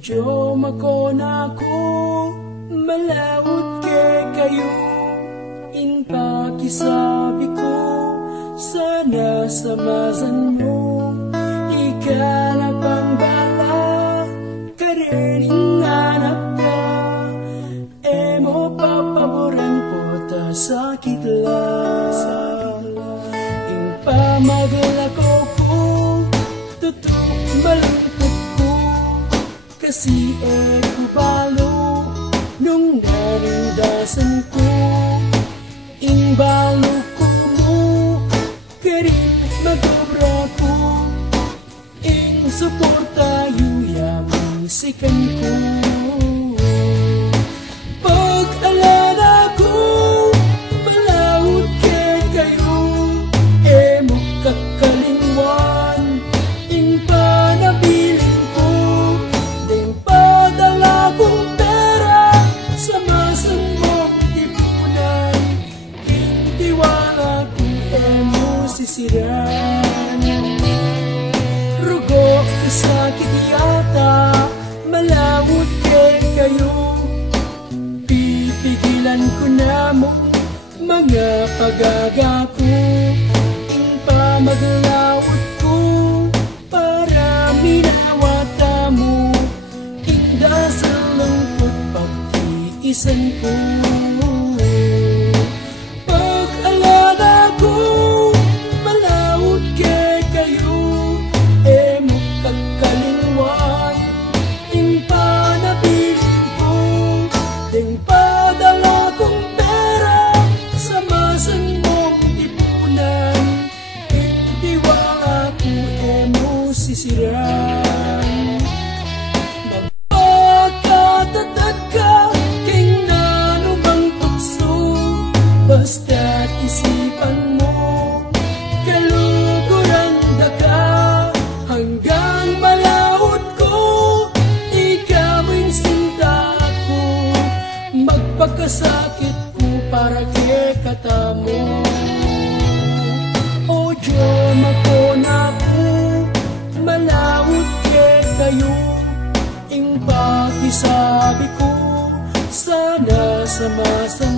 Ojo makonako malawot ke kayo, in pakisabi ko sana samasan mo. Ika na pang bala karining hanap ka, emo papaboran po ta sakit lang. In pamaglako ko tutok malungkot ko, kasi kubalo nung narindasan ko. In balo ko mo karit magobra ko, in suporta yuyang sikan ko. Pag-alala ko malawot ke kayo, emo kakalingwan in panabiling ko. Ding padala kong pera sa masan mong tipunan, in tiwala kong emo sisiran. Rugo sakit yata malawot ke kayo, pipigilan ko na mo mga pagaga ko. In pamaglawot ko para minawata mo, inda sa lungkot pagtiisan ko. Pag-alala ko malawot ke kayo, emo kakalingwan in panabiling ko. Ding padala kong pera sa masan mong tipunan, in tiwala ko emo sisiran. Magpakatatag ka king nanumang tukso, basta't isipan mo kaluguran da ka. Hanggang malawot ko ikaw ang sinta ko, magpagkasakit ko para ke katamo. Ojo makona ko malawot ke kayo, in pakisabi ko sana samasan